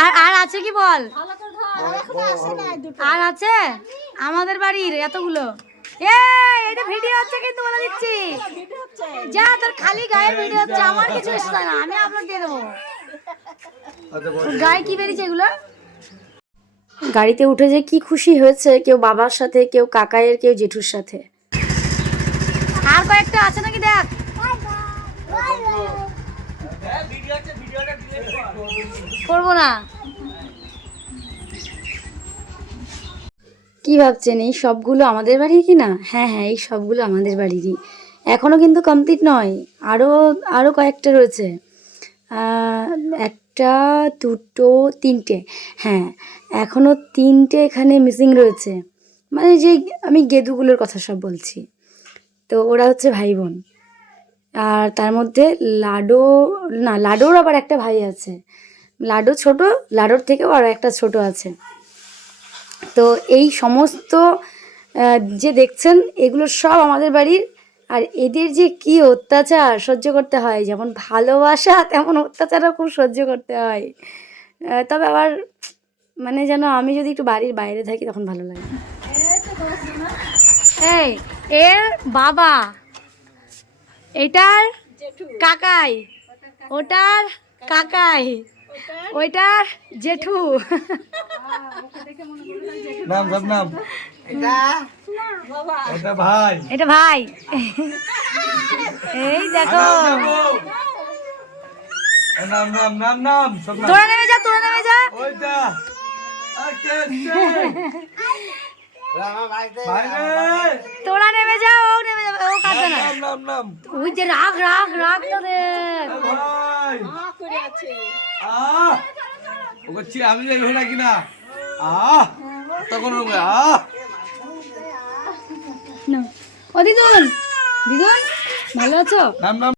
আর আর আছে কি বল? আর আছে? আমাদের বাড়ির এতগুলো। এ এটা ভিডিও হচ্ছে কিন্তু বলে দিচ্ছি। যা তোর খালি গায়ের ভিডিও হচ্ছে আমার কিছু এসছে না আমি আপলোড দিয়ে দেবো। গায়ে কি বেরিয়েছে এগুলো? গাড়িতে উঠে যে কি খুশি হয়েছে কেউ বাবার সাথে কেউ কাকাইয়ের কেউ জেঠুর সাথে। আর কয়েকটা আছে নাকি দেখ? করব না। কি ভাবছেন, এই সবগুলো আমাদের বাড়ির কি না? হ্যাঁ হ্যাঁ এই সবগুলো আমাদের বাড়িরই। এখনও কিন্তু কমপ্লিট নয় আরও আরও কয়েকটা রয়েছে। একটা, দুটো, তিনটে। হ্যাঁ এখনও তিনটে এখানে মিসিং রয়েছে। মানে যে আমি গেদুগুলোর কথা সব বলছি। তো ওরা হচ্ছে ভাই বোন। আর তার মধ্যে লাডো, না, লাডোর আবার একটা ভাই আছে। লাডো ছোট, লাডোর থেকেও আর একটা ছোট আছে। তো এই সমস্ত যে দেখছেন, এগুলো সব আমাদের বাড়ির। আর এদের যে কি অত্যাচার সহ্য করতে হয়, যেমন ভালোবাসা, তেমন অত্যাচারও খুব সহ্য করতে হয়। তবে আবার মানে যেন আমি যদি একটু বাড়ির বাইরে থাকি, তখন ভালো লাগে। এর বাবা। এটার কাকাই। ওটার কাকাই। ওইটার জেঠু। নাম সব নাম। এটা ভাই। এটা ভাই। এই দেখো। নাম নাম। নাম নাম সব নাম। তোরা নেমে যা তোরা নেমে যা। ওইটা। তোরা নেমে যা না ওই যে রাগ রাগ রাগ তোদের। করছি আমি যাই হই নাকি না? আহ তখন আহ দিদুন দিদুন ভালো আছো? নাম নাম।